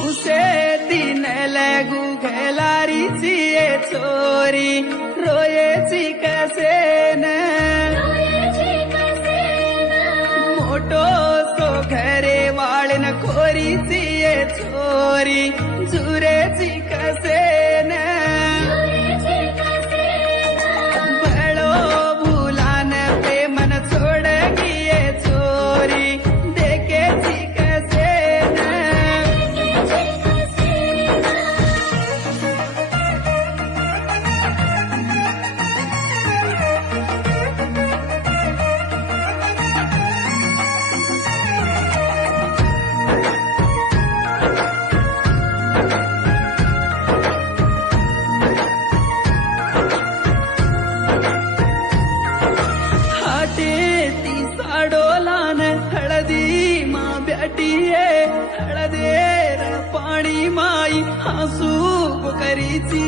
उसे दिन लगू घेलारी चिए छोरी रोये ची कसे न मोटो सो घरे वाळन खोरी चिए छोरी जुरे ची कसे न बळो भूलान प्रेमन छोड़ गिए छोरी देखे ची कसे न ती साडोलान हळदी मा ब्याटीये हळदेर पाणी माई हसू करीची